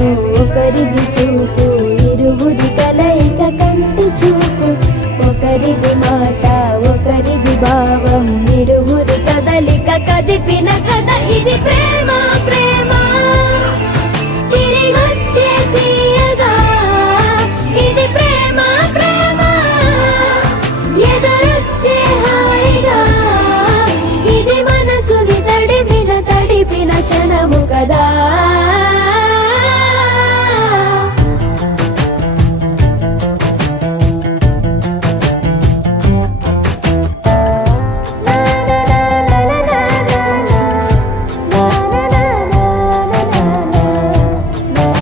కన్ను ఒకరిది చూపు, ఇరువురి కలయిక కంటి చూపు. ఒకరిది మాట ఒకరిది భావం, ఇరువురి కదలిక కదిపిన కథ ఇది ప్రేమ.